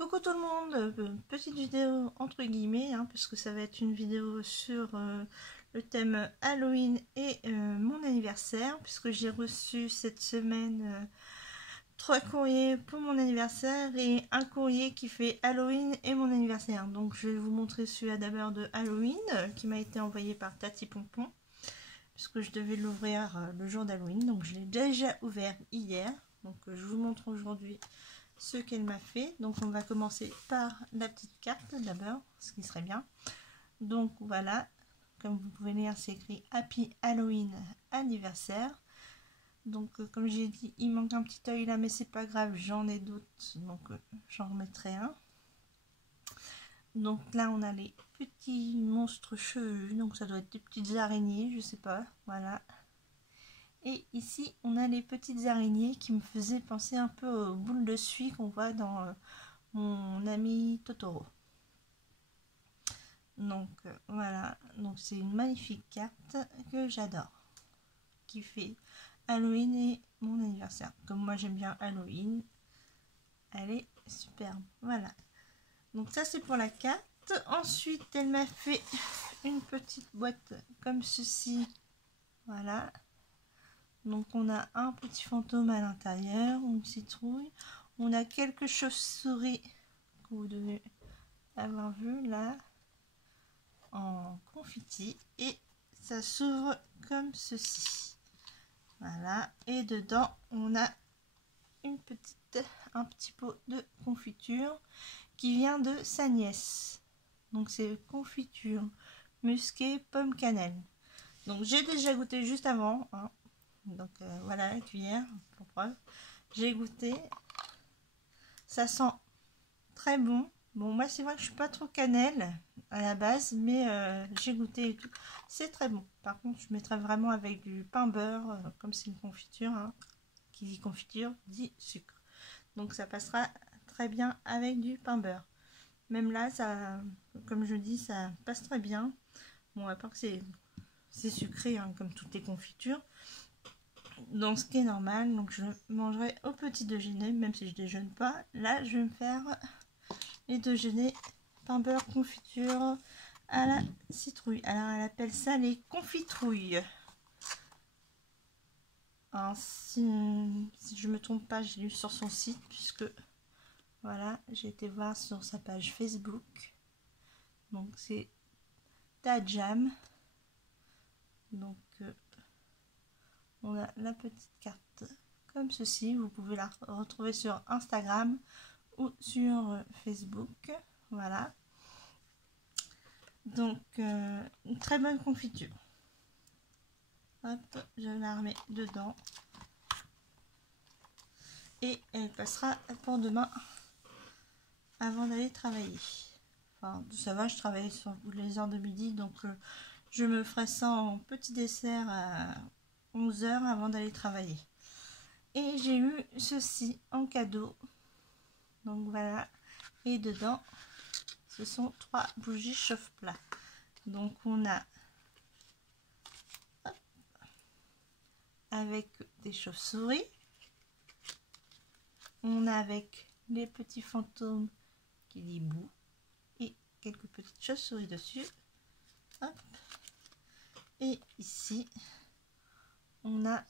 Coucou tout le monde, petite vidéo entre guillemets, puisque ça va être une vidéo sur le thème Halloween et mon anniversaire, puisque j'ai reçu cette semaine 3 courriers pour mon anniversaire et un courrier qui fait Halloween et mon anniversaire. Donc je vais vous montrer celui-là d'abord de Halloween, qui m'a été envoyé par Tati Pompon, puisque je devais l'ouvrir le jour d'Halloween, donc je l'ai déjà ouvert hier, donc je vous montre aujourd'hui ce qu'elle m'a fait. Donc on va commencer par la petite carte d'abord, ce qui serait bien. Donc voilà, comme vous pouvez lire, c'est écrit Happy Halloween anniversaire. Donc comme j'ai dit, il manque un petit œil là, mais c'est pas grave, j'en ai d'autres, donc j'en remettrai un. Donc là on a les petits monstres chevelus, donc ça doit être des petites araignées, je sais pas, voilà. Et ici, on a les petites araignées qui me faisaient penser un peu aux boules de suie qu'on voit dans mon ami Totoro. Donc voilà, donc c'est une magnifique carte que j'adore, qui fait Halloween et mon anniversaire. Comme moi j'aime bien Halloween, elle est superbe. Voilà, donc ça c'est pour la carte. Ensuite, elle m'a fait une petite boîte comme ceci. Voilà. Donc on a un petit fantôme à l'intérieur, une citrouille, on a quelques chauves-souris que vous devez avoir vu là en confetti, et ça s'ouvre comme ceci. Voilà, et dedans on a un petit pot de confiture qui vient de sa nièce. Donc c'est confiture musquée pomme cannelle. Donc j'ai déjà goûté juste avant, donc voilà la cuillère pour preuve. J'ai goûté, ça sent très bon. Bon, moi c'est vrai que je suis pas trop cannelle à la base, mais j'ai goûté et tout, c'est très bon. Par contre, je mettrais vraiment avec du pain beurre, comme c'est une confiture, qui dit confiture dit sucre. Donc ça passera très bien avec du pain beurre. Même là, ça, comme je dis, ça passe très bien. Bon, à part que c'est sucré, comme toutes les confitures. Donc ce qui est normal, donc je mangerai au petit déjeuner, même si je déjeune pas. Là je vais me faire les déjeuners pain beurre confiture à la citrouille. Alors elle appelle ça les confitrouilles. Alors, si je me trompe pas, j'ai lu sur son site, puisque voilà, j'ai été voir sur sa page Facebook. Donc c'est Tajam. Donc on a la petite carte comme ceci. Vous pouvez la retrouver sur Instagram ou sur Facebook. Voilà. Donc une très bonne confiture. Hop, je la remets dedans. Et elle passera pour demain avant d'aller travailler. Enfin, ça va, je travaille sur les heures de midi, donc je me ferai ça en petit dessert à 11 h avant d'aller travailler. Et j'ai eu ceci en cadeau. Donc voilà. Et dedans, ce sont 3 bougies chauffe-plat. Donc on a avec des chauves-souris. On a avec les petits fantômes qui dit bout. Et quelques petites chauves-souris dessus. Hop. Et ici, on a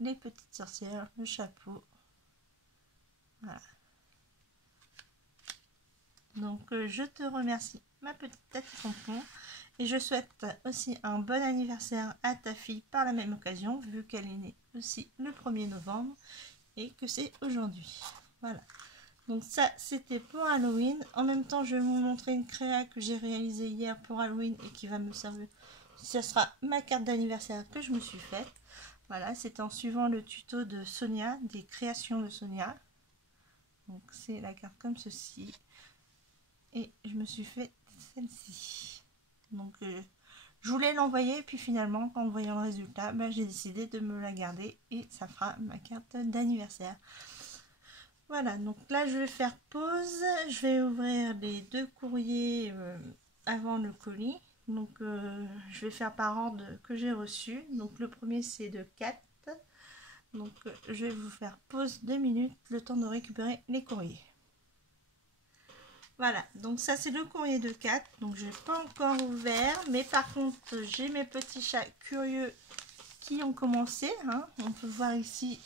les petites sorcières, le chapeau. Voilà. Donc je te remercie, ma petite Tati Pompon, et je souhaite aussi un bon anniversaire à ta fille par la même occasion, vu qu'elle est née aussi le 1er novembre et que c'est aujourd'hui. Voilà. Donc ça, c'était pour Halloween. En même temps, je vais vous montrer une créa que j'ai réalisée hier pour Halloween et qui va me servir. Ce sera ma carte d'anniversaire que je me suis faite. Voilà, c'est en suivant le tuto de Sonia, des créations de Sonia. Donc c'est la carte comme ceci. Et je me suis fait celle-ci. Donc je voulais l'envoyer, puis finalement, en voyant le résultat, j'ai décidé de me la garder et ça fera ma carte d'anniversaire. Voilà, donc là je vais faire pause, je vais ouvrir les 2 courriers avant le colis. Donc je vais faire par ordre que j'ai reçu. Donc le premier c'est de 4. Donc je vais vous faire pause 2 minutes, le temps de récupérer les courriers. Voilà, donc ça c'est le courrier de Kat. Donc je n'ai pas encore ouvert, mais par contre j'ai mes petits chats curieux qui ont commencé. Hein. On peut voir ici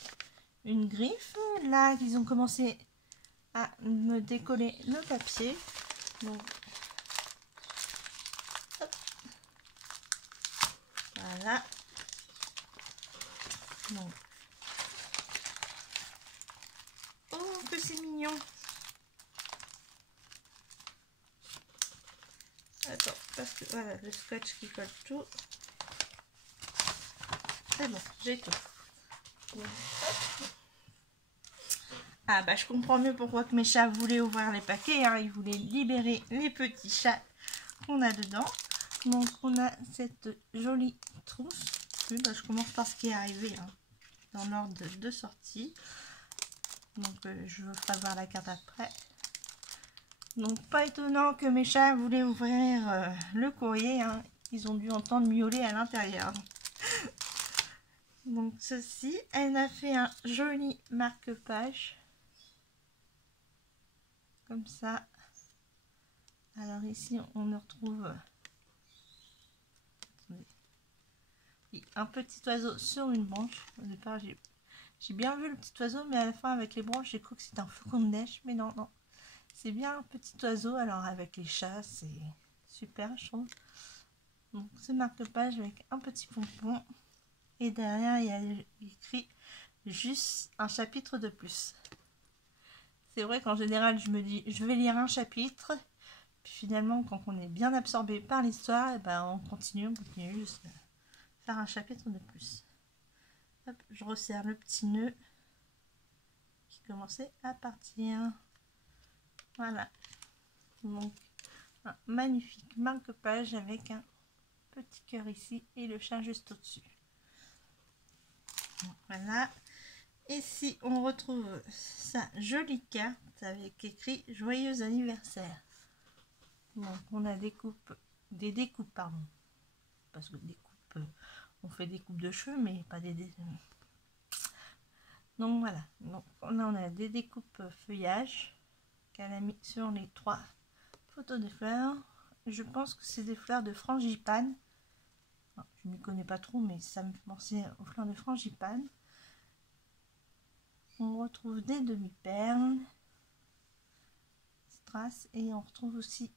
une griffe. Là, ils ont commencé à me décoller le papier. Donc, hop. Voilà. Donc. Oh, que c'est mignon. Attends, parce que voilà, le scotch qui colle tout. C'est bon, j'ai tout. Ah bah je comprends mieux pourquoi que mes chats voulaient ouvrir les paquets. Hein. Ils voulaient libérer les petits chats qu'on a dedans. Donc on a cette jolie trousse. Oui, bah, je commence par ce qui est arrivé hein, dans l'ordre de sortie. Donc je veux pas voir la carte après. Donc pas étonnant que mes chats voulaient ouvrir le courrier. Hein. Ils ont dû entendre miauler à l'intérieur. Donc ceci, elle a fait un joli marque-page. Comme ça. Alors ici on retrouve un petit oiseau sur une branche. Au départ j'ai bien vu le petit oiseau, mais à la fin avec les branches j'ai cru que c'était un flocon de neige. Mais non, non. C'est bien un petit oiseau. Alors avec les chats c'est super je trouve. Donc ce marque-page avec un petit pompon. Et derrière il y a écrit juste un chapitre de plus. C'est vrai qu'en général je me dis je vais lire un chapitre. Puis finalement quand on est bien absorbé par l'histoire, et ben on continue juste faire un chapitre de plus. Hop, je resserre le petit nœud qui commençait à partir. Voilà. Donc un magnifique marque-page avec un petit cœur ici et le chat juste au-dessus. Voilà. Ici on retrouve sa jolie carte avec écrit joyeux anniversaire. Donc on a des découpes pardon, parce que des coupes on fait des coupes de cheveux mais pas des donc voilà. Donc là on a des découpes feuillage qu'elle a mis sur les 3 photos des fleurs. Je pense que c'est des fleurs de frangipane. Je ne m'y connais pas trop mais ça me fait penser aux fleurs de frangipane. On retrouve des demi-perles, strass, et on retrouve aussi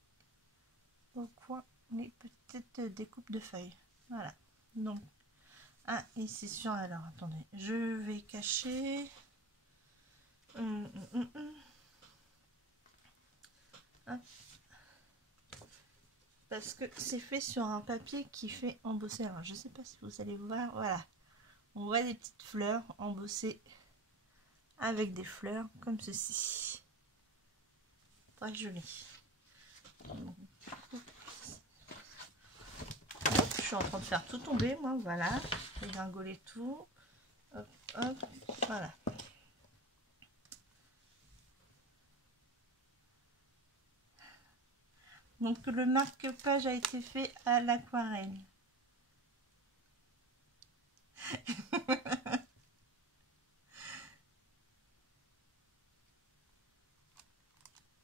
au coin les petites découpes de feuilles. Voilà. Donc, ah, et c'est sûr, alors attendez, je vais cacher. Parce que c'est fait sur un papier qui fait embosser. Alors, je sais pas si vous allez voir, voilà. On voit des petites fleurs embossées avec des fleurs comme ceci. Très joli. Je suis en train de faire tout tomber, moi, voilà. J'ai gringolé tout. Hop, hop, voilà. Donc le marque-page a été fait à l'aquarelle.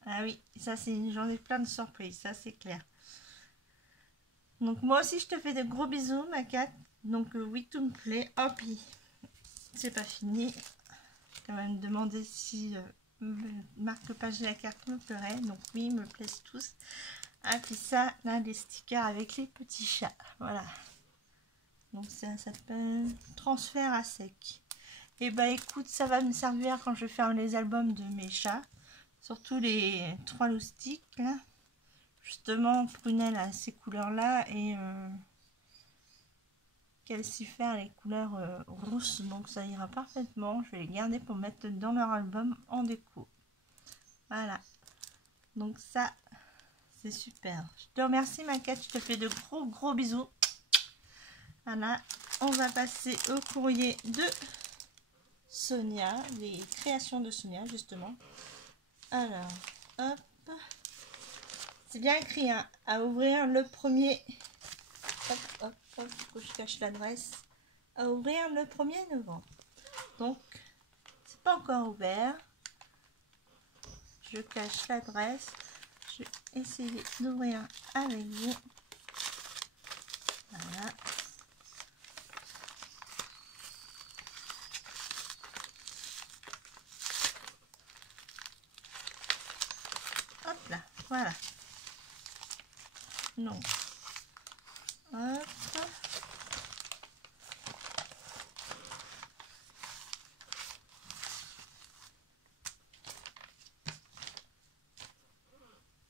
Ah oui, ça c'est, j'en ai plein de surprises, ça c'est clair. Donc moi aussi je te fais de gros bisous ma Kat. Donc oui tout me plaît. Hop, c'est pas fini. J'ai quand même demandé si le marque-page de la carte me plairait. Donc oui, ils me plaisent tous. Ah puis ça, là les stickers avec les petits chats. Voilà. Donc ça s'appelle transfert à sec. Et bah écoute, ça va me servir quand je vais faire les albums de mes chats. Surtout les 3 loustiques là. Justement, Prunelle a ces couleurs-là et Calcifère les couleurs rousses. Donc ça ira parfaitement. Je vais les garder pour mettre dans leur album en déco. Voilà. Donc ça, c'est super. Je te remercie ma Kat. Je te fais de gros bisous. Voilà. On va passer au courrier de Sonia. Les créations de Sonia justement. Alors, hop. C'est bien écrit, hein, à ouvrir le premier. Hop, hop, hop, que je cache l'adresse. À ouvrir le 1er novembre. Donc, c'est pas encore ouvert. Je cache l'adresse. je vais essayer d'ouvrir avec vous. Voilà. Hop là, voilà. Donc, hop.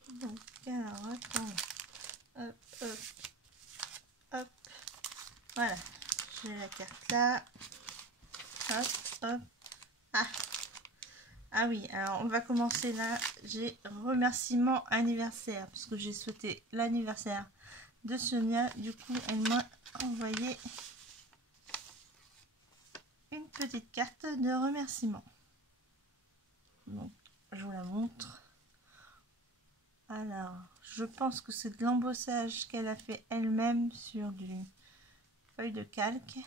Donc, alors, attends. Hop, hop, hop. Voilà. J'ai la carte là. Hop, hop. Ah. Ah oui, alors on va commencer là. J'ai remerciement anniversaire, parce que j'ai souhaité l'anniversaire de Sonia. Du coup, elle m'a envoyé une petite carte de remerciement. Donc, je vous la montre. Alors, je pense que c'est de l'embossage qu'elle a fait elle-même sur du feuille de calque.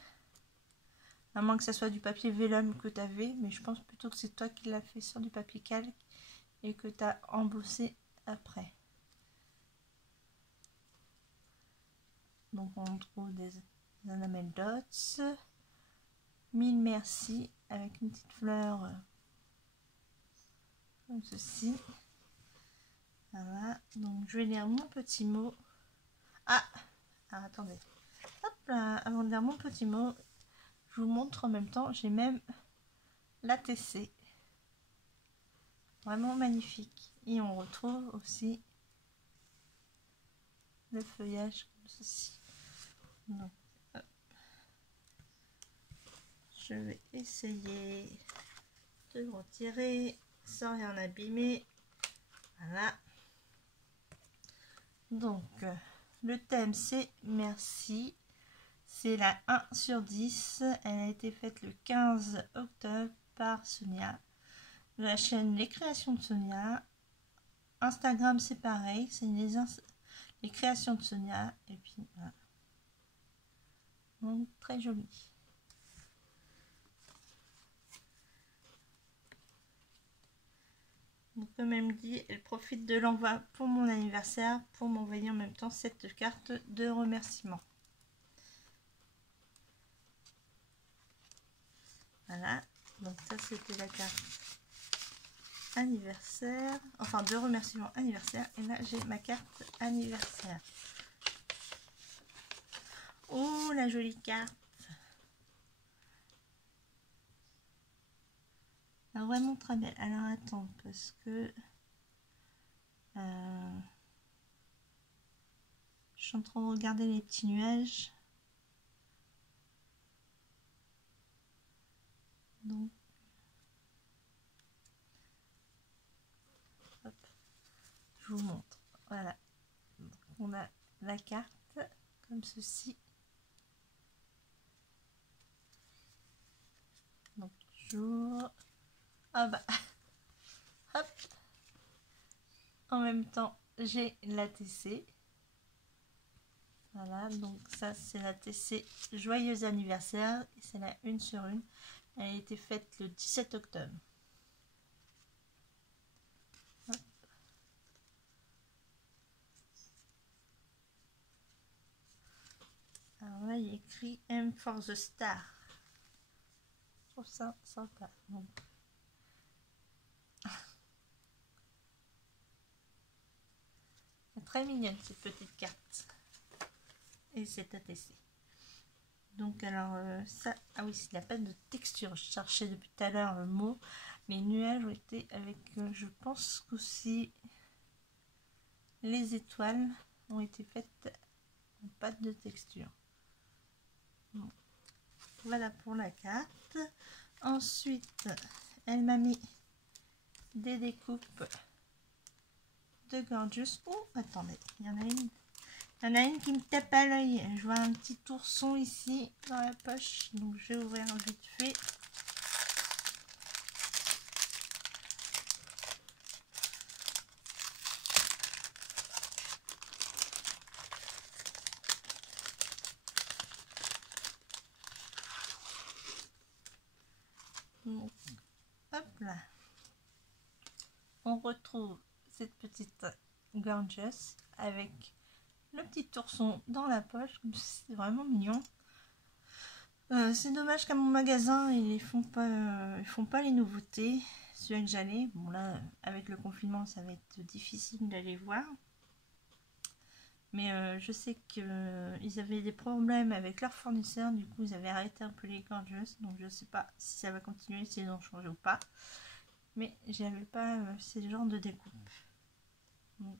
À moins que ça soit du papier vélum que tu avais, mais je pense plutôt que c'est toi qui l'as fait sur du papier calque et que tu as embossé après. Donc on trouve des enamel dots. 1000 merci avec une petite fleur comme ceci. Voilà, donc je vais lire mon petit mot. Ah, alors attendez. Hop là, avant de lire mon petit mot, je vous montre en même temps, j'ai même la TC. Vraiment magnifique. Et on retrouve aussi le feuillage comme ceci. Donc, hop. Je vais essayer de le retirer sans rien abîmer. Voilà. Donc, le thème c'est merci. C'est la 1 sur 10. Elle a été faite le 15 octobre par Sonia. La chaîne Les Créations de Sonia. Instagram c'est pareil. C'est les Créations de Sonia. Et puis voilà. Donc, très joli. Donc, comme elle me dit, elle profite de l'envoi pour mon anniversaire pour m'envoyer en même temps cette carte de remerciement. Voilà, donc ça c'était la carte anniversaire, enfin de remerciement anniversaire. Et là j'ai ma carte anniversaire. Oh la jolie carte! Ah, vraiment très belle. Alors attends, parce que je suis en train de regarder les petits nuages. Donc, hop, je vous montre. Voilà, donc, on a la carte comme ceci. Donc, jour. Ah bah, hop. En même temps, j'ai la TC. Voilà, donc ça c'est la TC Joyeux anniversaire. Et c'est la 1 sur 1. Elle a été faite le 17 octobre. Hop. Alors là, il y a écrit M for the Star. Je trouve ça sympa. Donc, c'est très mignonne cette petite carte. Et c'est ATC. Donc alors ça, ah oui, c'est la peine de texture. Je cherchais depuis tout à l'heure le mot. Les nuages ont été avec, je pense qu'aussi les étoiles ont été faites en pâte de texture. Bon. Voilà pour la carte. Ensuite, elle m'a mis des découpes de Gorgeous. Oh, attendez, il y en a une. Il y en a une qui me tape à l'œil. Je vois un petit ourson ici dans la poche. Donc je vais ouvrir vite fait. Donc, hop là. On retrouve cette petite Gorgeous avec le petit ourson dans la poche. C'est vraiment mignon. C'est dommage qu'à mon magasin ils font pas les nouveautés. Celui que j'allais, bon là avec le confinement ça va être difficile d'aller voir. Mais je sais qu'ils avaient des problèmes avec leurs fournisseurs, du coup ils avaient arrêté un peu les Gorgeous, donc je sais pas si ça va continuer, s'ils ont changé ou pas. Mais j'avais pas ces genres de découpe. Donc,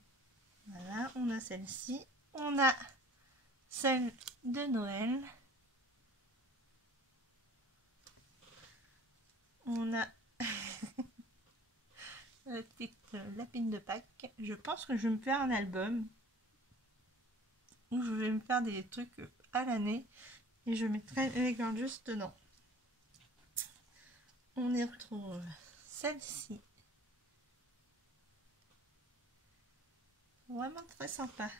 voilà, on a celle-ci. On a celle de Noël. On a la petite lapine de Pâques. Je pense que je vais me faire un album où je vais me faire des trucs à l'année et je mettrai les Gorgeous dedans. On y retrouve celle-ci. Vraiment très sympa.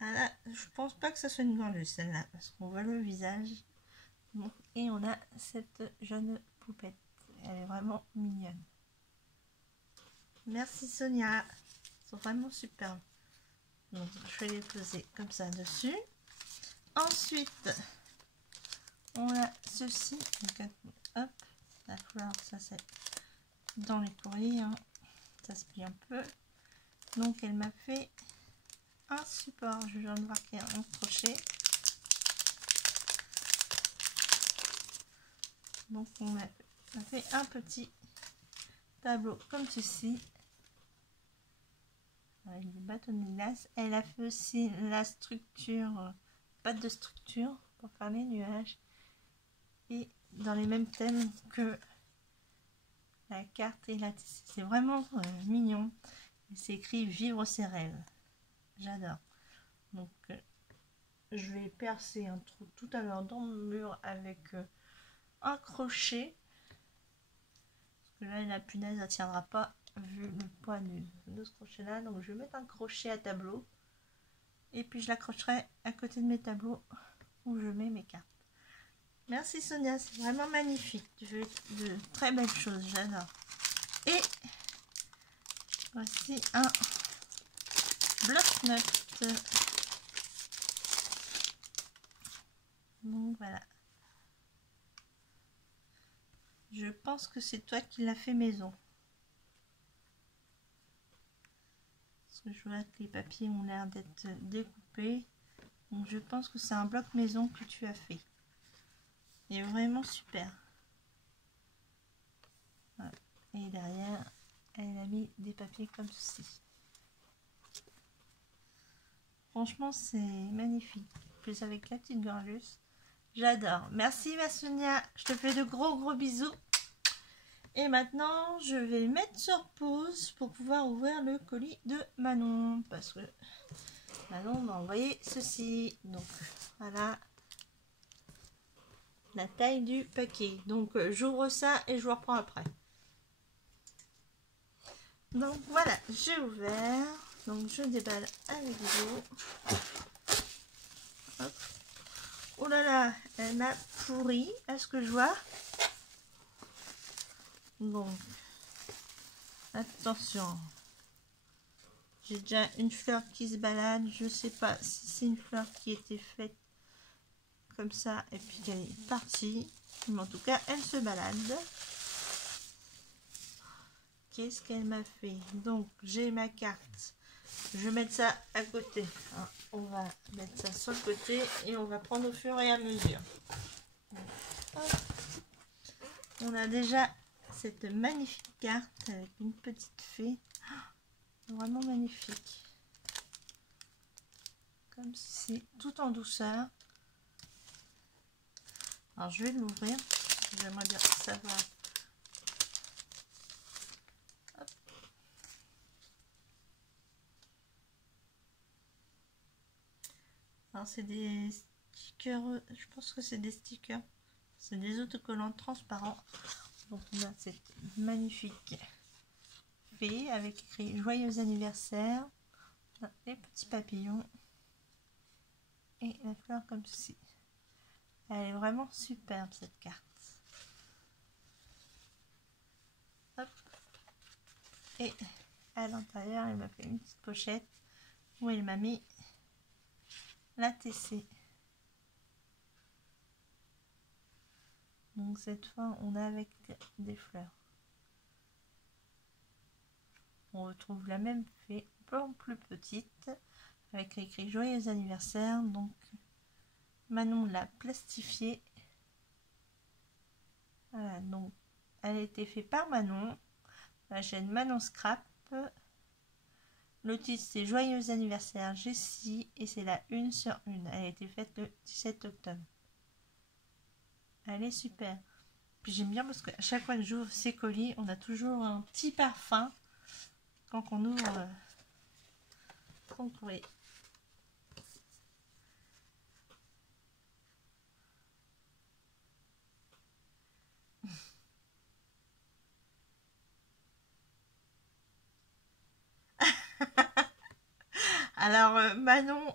Ah là, je pense pas que ça soit une Gorgeous celle-là parce qu'on voit le visage. Bon, et on a cette jeune poupette. Elle est vraiment mignonne. Merci Sonia. Ils sont vraiment superbes. Donc je vais les poser comme ça dessus. Ensuite, on a ceci. Donc, hop, la fleur, ça c'est dans les courriers. Hein. Ça se plie un peu. Donc elle m'a fait un support. Je viens de voir qu'il y a un crochet. Donc on a fait un petit tableau comme ceci. Avec des bâtonnets de glace. Elle a fait aussi la structure, pâte de structure pour faire les nuages. Et dans les mêmes thèmes que la carte et la tissé. C'est vraiment mignon. C'est écrit vivre ses rêves. J'adore. Donc je vais percer un trou tout à l'heure dans le mur avec un crochet. Parce que là la punaise ne tiendra pas vu le poids de ce crochet là. Donc je vais mettre un crochet à tableau. Et puis je l'accrocherai à côté de mes tableaux où je mets mes cartes. Merci Sonia, c'est vraiment magnifique. Tu fais de très belles choses, j'adore. Et voici un bloc-notes. Donc voilà. Je pense que c'est toi qui l'as fait maison. Parce que je vois que les papiers ont l'air d'être découpés. Donc je pense que c'est un bloc maison que tu as fait. Il est vraiment super. Voilà. Et derrière, elle a mis des papiers comme ceci. Franchement, c'est magnifique. Plus avec la petite Gorgeous. J'adore. Merci ma Sonia. Je te fais de gros bisous. Et maintenant, je vais mettre sur pause pour pouvoir ouvrir le colis de Manon. Parce que Manon m'a envoyé ceci. Donc, voilà la taille du paquet. Donc, j'ouvre ça et je vous reprends après. Donc, voilà, j'ai ouvert. Donc, je déballe avec vous. Hop. Oh là là, elle m'a pourri. Est-ce que je vois? Bon. Attention. J'ai déjà une fleur qui se balade. Je sais pas si c'est une fleur qui était faite comme ça et puis qu'elle est partie. Mais en tout cas, elle se balade. Qu'est-ce qu'elle m'a fait? Donc, j'ai ma carte. Je vais mettre ça à côté. Hein, on va mettre ça sur le côté et on va prendre au fur et à mesure. Hop. On a déjà cette magnifique carte avec une petite fée. Vraiment magnifique. Comme ceci, tout en douceur. Alors, je vais l'ouvrir. J'aimerais bien savoir. Hop. Alors, c'est des stickers. Je pense que c'est des stickers. C'est des autocollants transparents. Donc, on a cette magnifique fée avec écrit joyeux anniversaire. Les petits papillons. Et la fleur comme ceci. Elle est vraiment superbe cette carte. Hop. Et à l'intérieur, elle m'a fait une petite pochette où elle m'a mis la TC. Donc cette fois, on a avec des fleurs. On retrouve la même fée, un peu plus petite, avec écrit joyeux anniversaire. Donc Manon l'a plastifiée. Voilà, donc elle a été faite par Manon, la chaîne Manon Scrap. Le titre c'est joyeux anniversaire Jessie et c'est la 1/1. Elle a été faite le 17 octobre. Elle est super. Puis j'aime bien parce qu'à chaque fois que j'ouvre ces colis, on a toujours un petit parfum quand on ouvre son courrier. Alors Manon,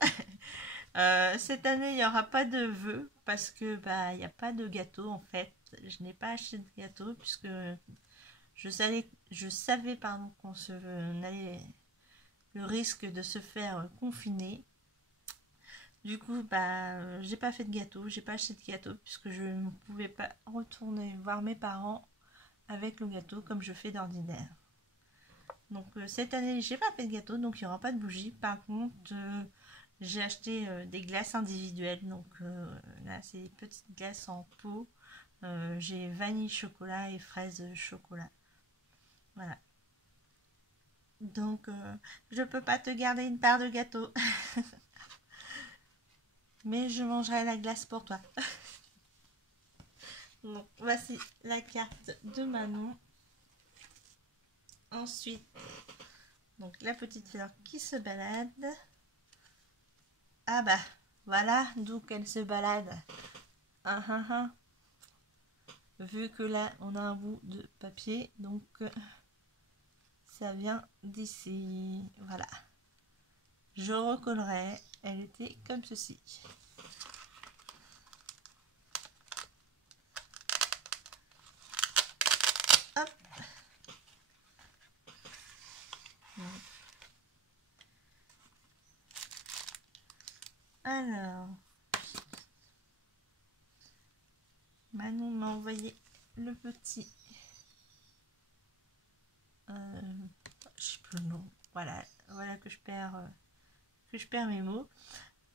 cette année il n'y aura pas de vœux parce que bah il n'y a pas de gâteau en fait. Je n'ai pas acheté de gâteau puisque je savais pardon qu'on on allait le risque de se faire confiner. Du coup bah j'ai pas fait de gâteau, j'ai pas acheté de gâteau puisque je ne pouvais pas retourner voir mes parents avec le gâteau comme je fais d'ordinaire. Donc cette année j'ai pas fait de gâteau, donc il n'y aura pas de bougie. Par contre j'ai acheté des glaces individuelles, donc là c'est des petites glaces en pot. J'ai vanille chocolat et fraise chocolat. Voilà. Donc je peux pas te garder une part de gâteau. Mais je mangerai la glace pour toi. Donc voici la carte de Manon. Ensuite, donc la petite fleur qui se balade. Ah bah, voilà d'où qu'elle se balade. Ah ah ah. Vu que là, on a un bout de papier, donc ça vient d'ici. Voilà. Je recollerai. Elle était comme ceci. Hop. Alors, Manon m'a envoyé le petit. Je sais plus le nom. Voilà, voilà que je perds mes mots.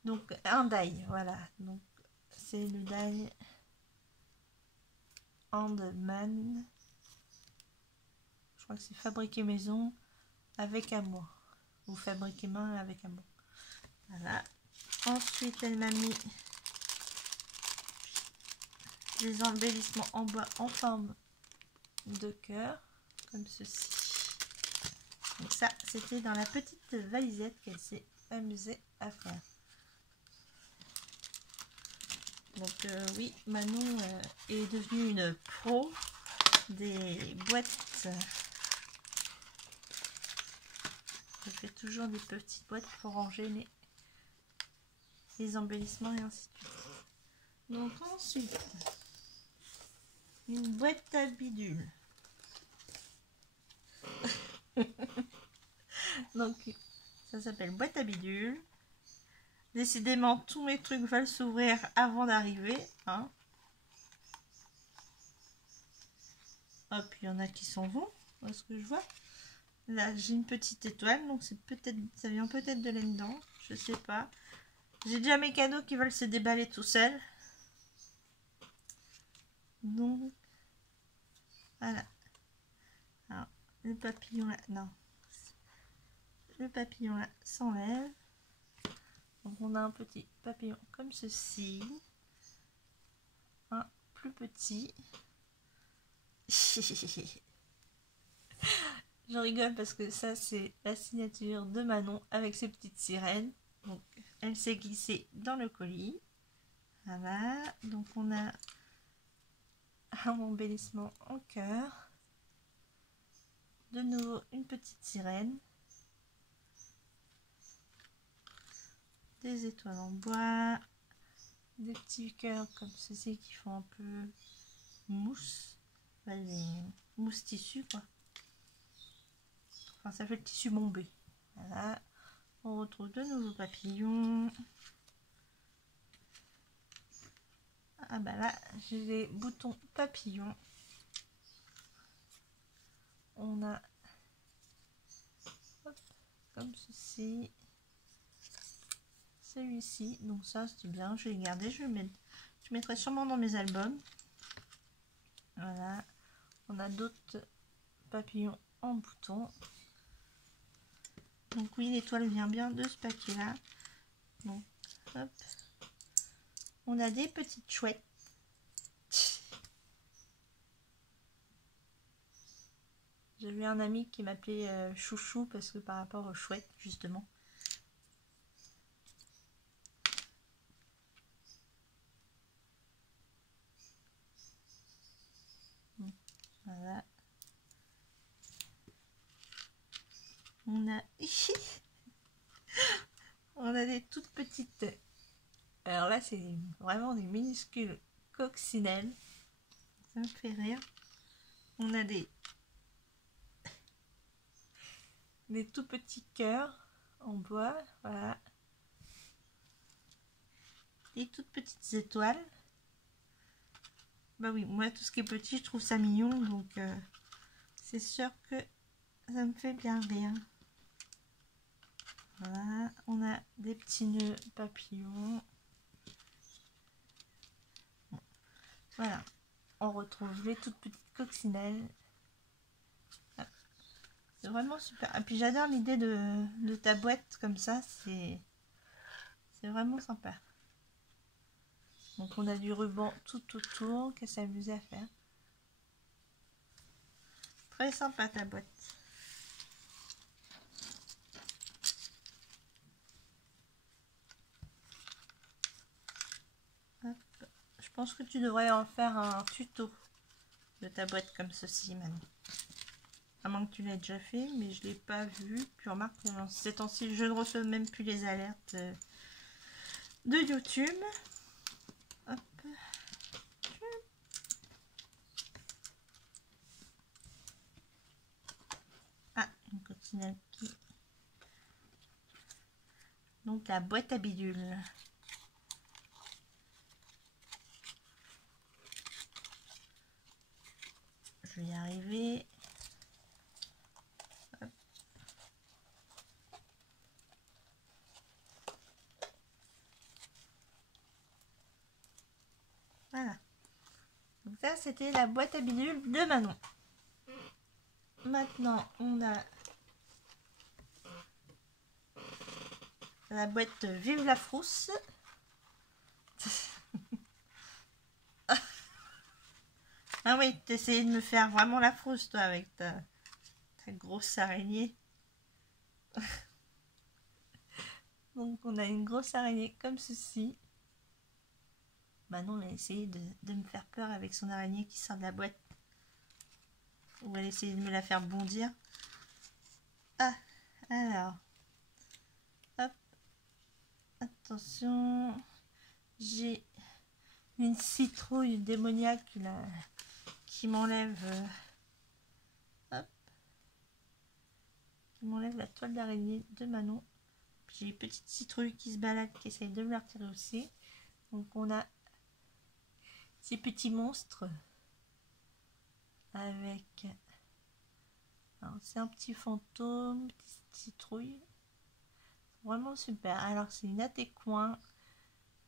Donc un die, voilà. Donc c'est le die Handman. Je crois que c'est fabriqué maison avec amour. Ou fabriquer main avec amour. Voilà. Ensuite, elle m'a mis des embellissements en bois en forme de cœur, comme ceci. Donc ça, c'était dans la petite valisette qu'elle s'est amusée à faire. Donc oui, Manon est devenue une pro des boîtes. Je fais toujours des petites boîtes pour ranger les embellissements et ainsi de suite. Donc ensuite, une boîte à bidules. Donc ça s'appelle boîte à bidules. Décidément, tous mes trucs veulent s'ouvrir avant d'arriver. Hein. Hop, il y en a qui s'en vont. Est-ce que je vois? Là, j'ai une petite étoile, donc c'est peut-être, ça vient peut-être de là-dedans. Je sais pas. J'ai déjà mes cadeaux qui veulent se déballer tout seuls. Donc, voilà. Alors, le papillon là, non. Le papillon là s'enlève. Donc, on a un petit papillon comme ceci. Un plus petit. Je rigole parce que ça, c'est la signature de Manon avec ses petites sirènes. Donc, elle s'est glissée dans le colis. Voilà. Donc, on a un embellissement en cœur. De nouveau, une petite sirène. Des étoiles en bois. Des petits cœurs comme ceci qui font un peu mousse. Enfin, des mousse tissu, quoi. Enfin, ça fait le tissu bombé. Voilà. On retrouve de nouveaux papillons. Ah bah là, j'ai les boutons papillons. On a hop, comme ceci. Celui-ci, donc ça c'est bien, je vais le garder, je mettrai sûrement dans mes albums. Voilà, on a d'autres papillons en bouton. Donc oui, l'étoile vient bien de ce paquet là. Donc hop, on a des petites chouettes. J'avais un ami qui m'appelait Chouchou parce que par rapport aux chouettes justement. Voilà. On a on a des toutes petites. Alors là, c'est vraiment des minuscules coccinelles. Ça me fait rire. On a des tout petits cœurs en bois. Voilà. Des toutes petites étoiles. Bah oui, moi tout ce qui est petit, je trouve ça mignon. Donc c'est sûr que ça me fait bien rire. Voilà. On a des petits nœuds papillons. Voilà, on retrouve les toutes petites coccinelles. C'est vraiment super. Et puis j'adore l'idée de ta boîte comme ça, c'est vraiment sympa. Donc on a du ruban tout autour qu'à s'amuser à faire. Très sympa ta boîte. Hop. Je pense que tu devrais en faire un tuto de ta boîte comme ceci, Manon. À moins que tu l'aies déjà fait, mais je ne l'ai pas vu. Puis remarque, ces temps-ci, je ne reçois même plus les alertes de YouTube. Hop. Ah, une coccinelle qui... Donc la boîte à bidules. Je vais y arriver. Hop. Voilà. Donc ça, c'était la boîte à bidules de Manon. Maintenant, on a la boîte Vive la Frousse. Ah oui, t'essayais de me faire vraiment la frousse, toi, avec ta grosse araignée. Donc, on a une grosse araignée comme ceci. Manon a essayé de me faire peur avec son araignée qui sort de la boîte. On va essayer de me la faire bondir. Ah, alors. Hop. Attention. J'ai une citrouille démoniaque là, qui m'enlève la toile d'araignée de Manon. Puis j'ai une petite citrouille qui se balade, qui essaye de me la retirer aussi. Donc on a ces petits monstres avec... C'est un petit fantôme, petite citrouille. Vraiment super. Alors c'est une Attécoin.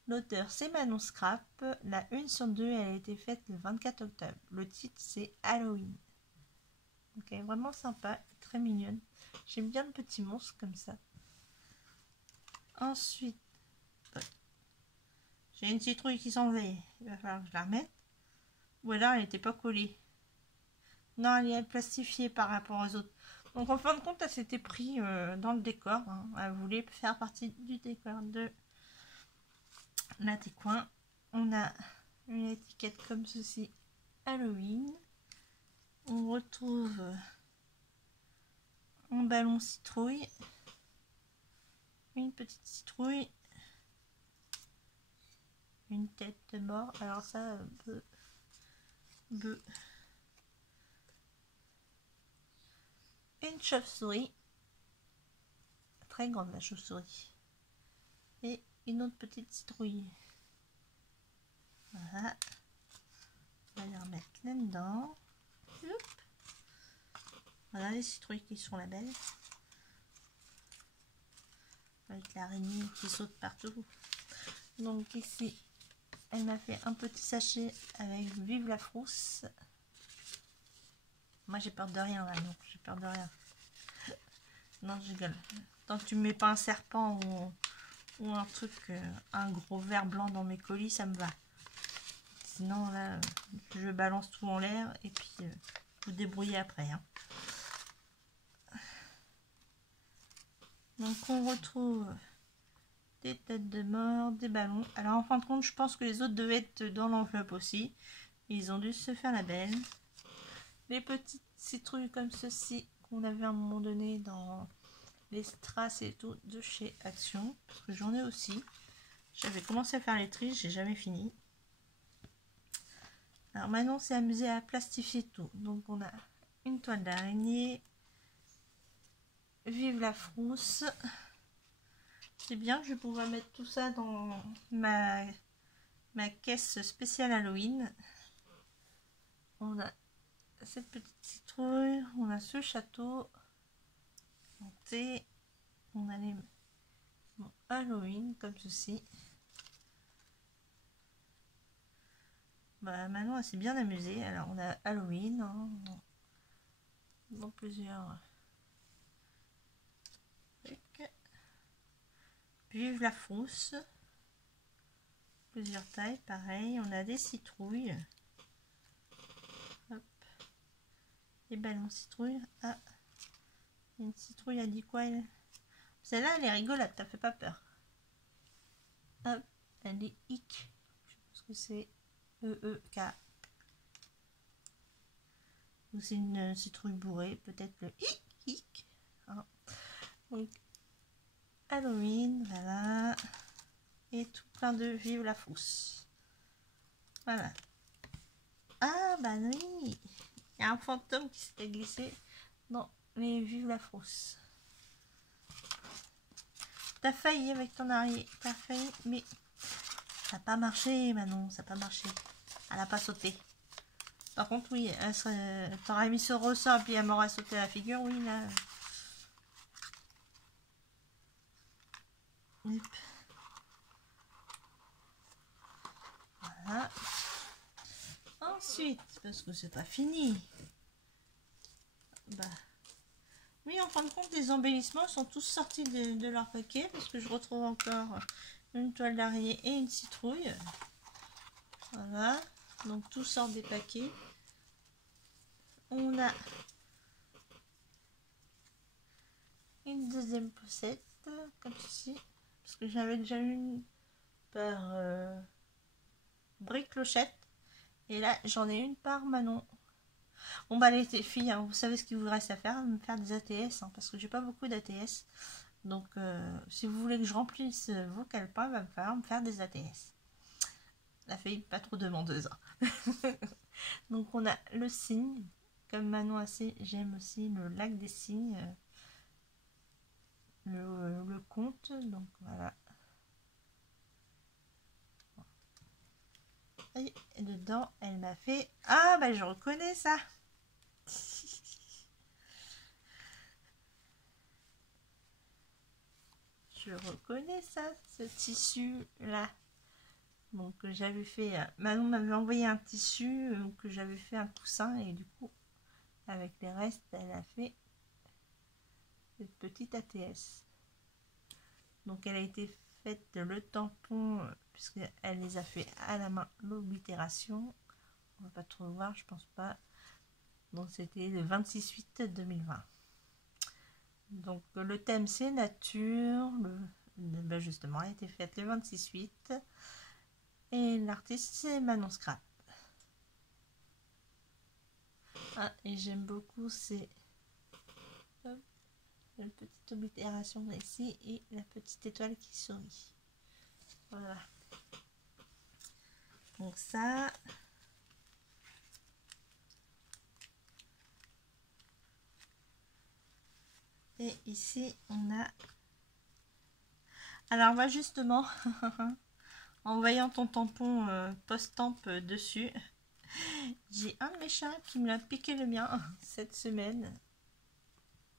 L'auteur c'est Manon Scrap. La 1/2, elle a été faite le 24 octobre. Le titre c'est Halloween. Donc elle est vraiment sympa, très mignonne. J'aime bien le petit monstre comme ça. Ensuite, j'ai une citrouille qui s'en va. Il va falloir que je la remette. Ou alors elle n'était pas collée. Non, elle est plastifiée par rapport aux autres. Donc en fin de compte, elle s'était pris dans le décor. Hein. Elle voulait faire partie du décor de l'Attécoin. On a une étiquette comme ceci, Halloween. On retrouve un ballon citrouille. Une petite citrouille. Une tête de mort. Alors ça, une chauve-souris, très grande la chauve-souris, et une autre petite citrouille. Voilà, on va les remettre là-dedans. Voilà les citrouilles qui sont là belle, avec l'araignée qui saute partout. Donc ici, elle m'a fait un petit sachet avec Vive la Frousse. Moi j'ai peur de rien là, donc j'ai peur de rien. Non, je rigole. Tant que tu me mets pas un serpent ou un truc, un gros ver blanc dans mes colis, ça me va. Sinon là, je balance tout en l'air et puis vous débrouillez après. Hein. Donc on retrouve des têtes de mort, des ballons. Alors en fin de compte, je pense que les autres devaient être dans l'enveloppe aussi. Ils ont dû se faire la belle. Les petites citrouilles comme ceci qu'on avait à un moment donné dans les strass et tout de chez Action. Parce que j'en ai aussi. J'avais commencé à faire les tris, j'ai jamais fini. Alors maintenant, c'est amusé à plastifier tout. Donc on a une toile d'araignée. Vive la Frousse. C'est bien, je vais pouvoir mettre tout ça dans ma caisse spéciale Halloween. On a cette petite citrouille, on a ce château hanté, on a les Halloween comme ceci. Bah, maintenant elle s'est bien amusée. Alors on a Halloween hein, dans plusieurs trucs. Vive la Frousse, plusieurs tailles, pareil. On a des citrouilles. Hop. Les ballons citrouilles. Ah, une citrouille a dit quoi elle? Celle-là elle est rigolote, t'as fait pas peur. Hop, elle est hic. Je pense que c'est E-E-K. Ou c'est une citrouille bourrée, peut-être le hic hic. Hein. Donc Halloween, voilà. Et tout plein de Vive la Frousse. Voilà. Ah bah oui, il y a un fantôme qui s'était glissé dans les Vive la Frousse. T'as failli avec ton araignée, t'as failli, mais ça n'a pas marché, Manon, ça n'a pas marché. Elle n'a pas sauté. Par contre, oui, t'aurais mis ce ressort et puis elle m'aurait sauté à la figure, oui, là. Hop. Voilà. Ensuite, parce que c'est pas fini. Bah. Oui, en fin de compte, les embellissements sont tous sortis de leur paquet parce que je retrouve encore une toile d'araignée et une citrouille. Voilà, donc tout sort des paquets. On a une deuxième pochette comme ceci parce que j'avais déjà une par Bric-Clochette et là j'en ai une par Manon. Bon bah les filles, hein, vous savez ce qu'il vous reste à faire, me faire des ATS hein, parce que j'ai pas beaucoup d'ATS. Donc si vous voulez que je remplisse vos calepins, il va me falloir me faire des ATS. La fille pas trop demandeuse. Hein. Donc on a le cygne, comme Manon assez, j'aime aussi le lac des cygnes, le conte, donc voilà. Et dedans, elle m'a fait... Ah bah je reconnais ça. Je reconnais ça, ce tissu là. Donc j'avais fait... Manon m'avait envoyé un tissu que j'avais fait un coussin et du coup, avec les restes, elle a fait cette petite ATS. Donc elle a été faite le tampon, puisqu'elle les a fait à la main, l'oblitération. On va pas trop voir, je pense pas. Donc c'était le 26/8/2020. Donc le thème c'est nature. Ben justement, elle a été faite le 26/8. Et l'artiste c'est Manon Scrap. Ah, et j'aime beaucoup c'est la petite oblitération ici et la petite étoile qui sourit. Voilà. Donc ça. Et ici, on a... Alors, moi, justement, en voyant ton tampon post-tamp dessus, j'ai un de mes chats qui me l'a piqué le mien cette semaine.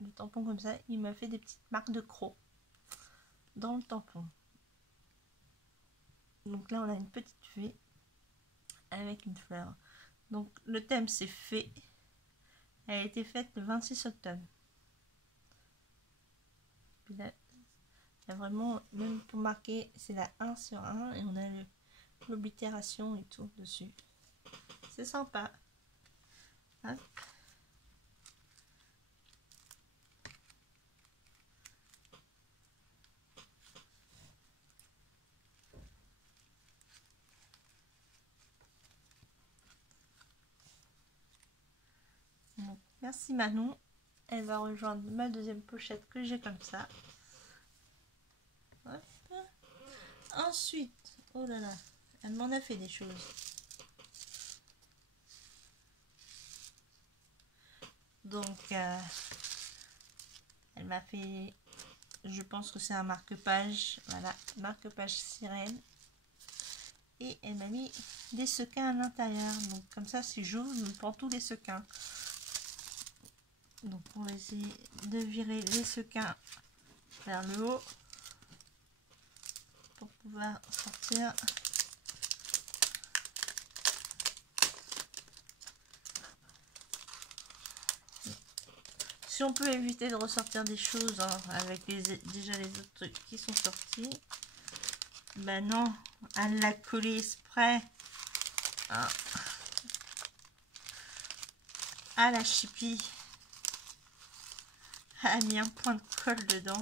Le tampon comme ça, il m'a fait des petites marques de crocs dans le tampon. Donc là, on a une petite fée avec une fleur. Donc, le thème, c'est fée. Elle a été faite le 26 octobre. Puis là, il y a vraiment, même pour marquer, c'est la 1 sur 1 et on a l'oblitération et tout dessus. C'est sympa. Hop. Donc, merci Manon. Elle va rejoindre ma deuxième pochette que j'ai comme ça. Hop. Ensuite, oh là là, elle m'en a fait des choses. Donc, elle m'a fait, je pense que c'est un marque-page, voilà, marque-page sirène. Et elle m'a mis des sequins à l'intérieur. Donc, comme ça, si j'ouvre, je prends tous les sequins. Donc, on va essayer de virer les sequins vers le haut pour pouvoir sortir. Si on peut éviter de ressortir des choses hein, avec déjà les autres trucs qui sont sortis, ben non, elle l'a collé exprès. Ah. Ah la chipie, elle a mis un point de colle dedans.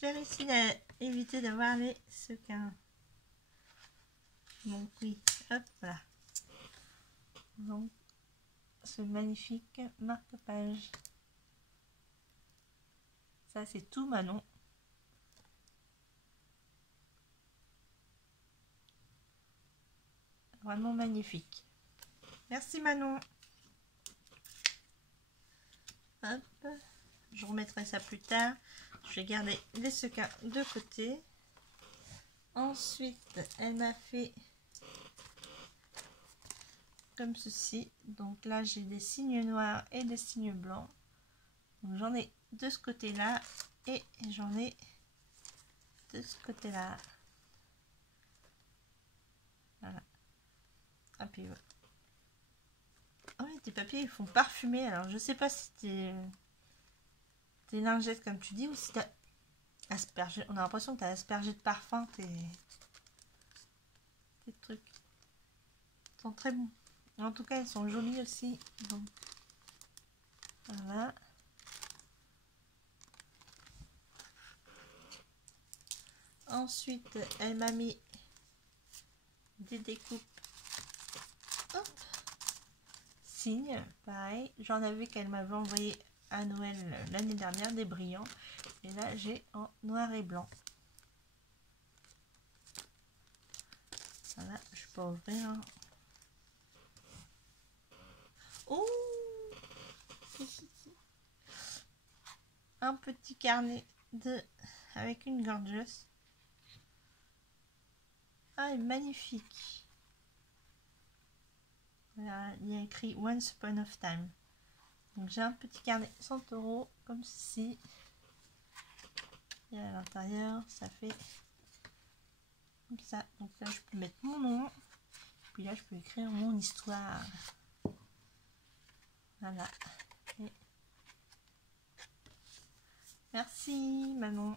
J'ai réussi à éviter d'avoir les sequins. Donc oui, hop, voilà. Donc, ce magnifique marque-page. Ça, c'est tout Manon. Vraiment magnifique. Merci Manon. Hop, je remettrai ça plus tard. Je vais garder les sequins de côté. Ensuite, elle m'a fait comme ceci. Donc là, j'ai des signes noirs et des signes blancs. J'en ai de ce côté-là et j'en ai de ce côté-là. Voilà. Ah, puis, ouais. Oh, tes papiers, ils font parfumer. Alors, je sais pas si tes lingettes, comme tu dis, ou si t'as aspergé. On a l'impression que tu as aspergé de parfum tes trucs. Ils sont très bons. En tout cas, ils sont jolis aussi. Donc, voilà. Ensuite, elle m'a mis des découpes. Hop. Signes, pareil. J'en avais qu'elle m'avait envoyé à Noël l'année dernière, des brillants. Et là, j'ai en noir et blanc. Voilà, je peux ouvrir. Oh, un petit carnet avec une gorgeous. Ah, elle est magnifique. Voilà, il y a écrit Once Upon a Time. Donc j'ai un petit carnet 100 € comme ceci. Et à l'intérieur, ça fait comme ça. Donc là, je peux mettre mon nom. Puis là, je peux écrire mon histoire. Voilà. Et... merci Manon.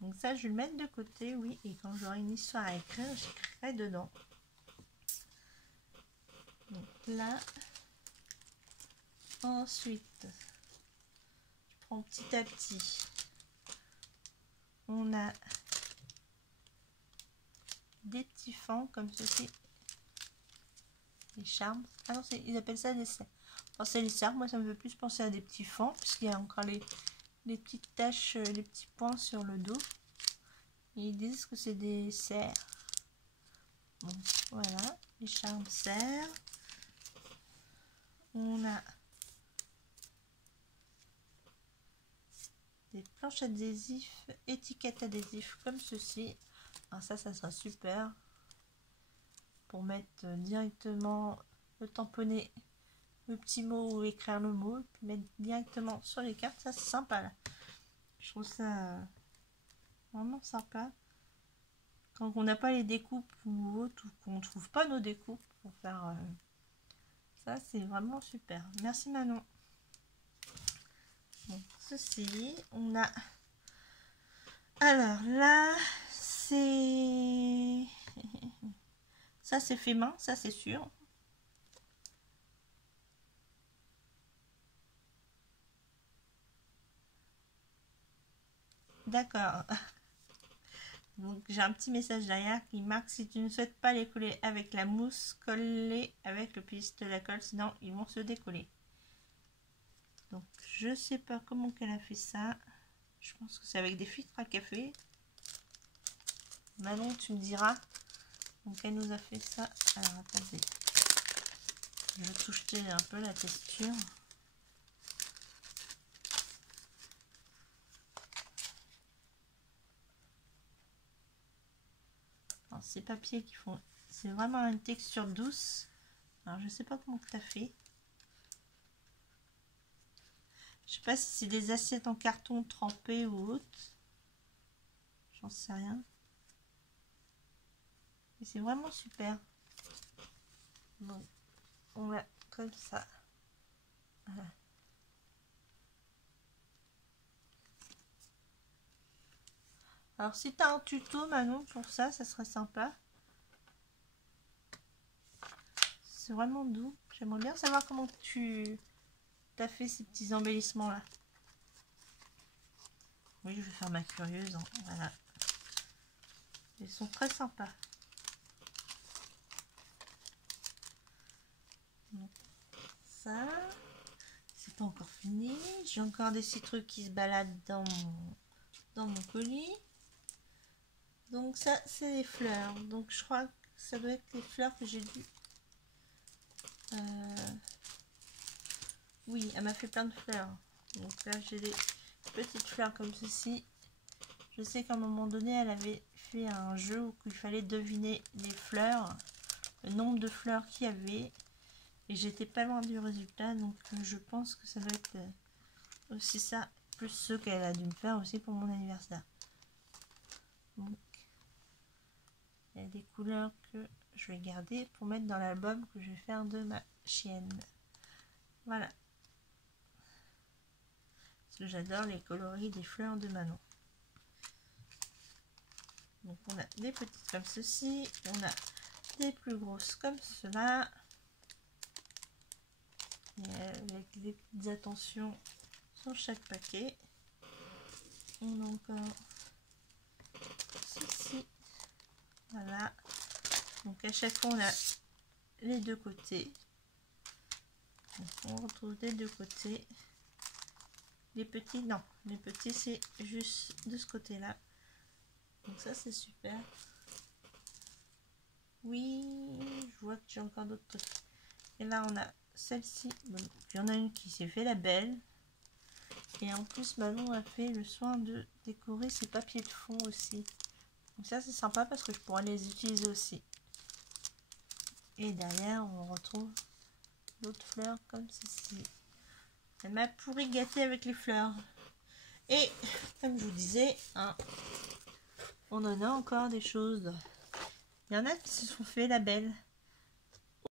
Donc ça, je vais le mettre de côté, oui. Et quand j'aurai une histoire à écrire, j'écrirai dedans. Donc là, ensuite, je prends petit à petit. On a des petits fans comme ceci. Les charmes. Ah non, ils appellent ça des cercles. Oh, c'est les cercles. Moi, ça me fait plus penser à des petits fans, puisqu'il y a encore les petites taches, les petits points sur le dos. Ils disent que c'est des cerfs. Donc voilà, les charmes cerfs. On a des planches adhésifs, étiquettes adhésifs comme ceci. Alors ça sera super pour mettre directement le tamponner le petit mot ou écrire le mot, et puis mettre directement sur les cartes. Ça c'est sympa là. Je trouve ça vraiment sympa. Quand on n'a pas les découpes ou autre, ou qu'on ne trouve pas nos découpes pour faire ça, c'est vraiment super. Merci Manon. Bon, ceci, on a... Alors là, c'est... Ça c'est fait main, ça c'est sûr. D'accord. Donc j'ai un petit message derrière qui marque: si tu ne souhaites pas les coller avec la mousse, colle-les avec le pistolet à colle, sinon ils vont se décoller. Donc je sais pas comment qu'elle a fait ça. Je pense que c'est avec des filtres à café. Manon, tu me diras. Donc elle nous a fait ça. Alors attendez, je vais toucher un peu la texture. Ces papiers qui font, c'est vraiment une texture douce. Alors je sais pas comment tu as fait. Je sais pas si c'est des assiettes en carton trempées ou autre. J'en sais rien. Et c'est vraiment super. Donc on va comme ça. Voilà. Alors si tu as un tuto Manon pour ça, ça serait sympa. C'est vraiment doux. J'aimerais bien savoir comment tu as fait ces petits embellissements là. Oui, je vais faire ma curieuse. Hein. Voilà. Ils sont très sympas. Donc, ça, c'est pas encore fini. J'ai encore des petits trucs qui se baladent dans mon colis. Donc ça, c'est les fleurs. Donc je crois que ça doit être les fleurs que j'ai dû... Oui, elle m'a fait plein de fleurs. Donc là, j'ai des petites fleurs comme ceci. Je sais qu'à un moment donné, elle avait fait un jeu où il fallait deviner les fleurs, le nombre de fleurs qu'il y avait. Et j'étais pas loin du résultat, donc je pense que ça doit être aussi ça, plus ceux qu'elle a dû me faire aussi pour mon anniversaire. Donc, il y a des couleurs que je vais garder pour mettre dans l'album que je vais faire de ma chienne. Voilà. Parce que j'adore les coloris des fleurs de Manon. Donc on a des petites comme ceci, on a des plus grosses comme cela. Et avec des petites attentions sur chaque paquet. On a encore ceci. Voilà. Donc à chaque fois on a les deux côtés. Donc on retrouve des deux côtés. Les petits, non, les petits c'est juste de ce côté là. Donc ça c'est super. Oui, je vois que j'ai encore d'autres trucs. Et là on a celle-ci. Donc, il y en a une qui s'est fait la belle. Et en plus Manon a fait le soin de décorer ses papiers de fond aussi. Donc ça c'est sympa parce que je pourrais les utiliser aussi. Et derrière on retrouve d'autres fleurs comme ceci. Elle m'a pourri gâté avec les fleurs. Et comme je vous disais, hein, on en a encore des choses. Il y en a qui se sont fait la belle.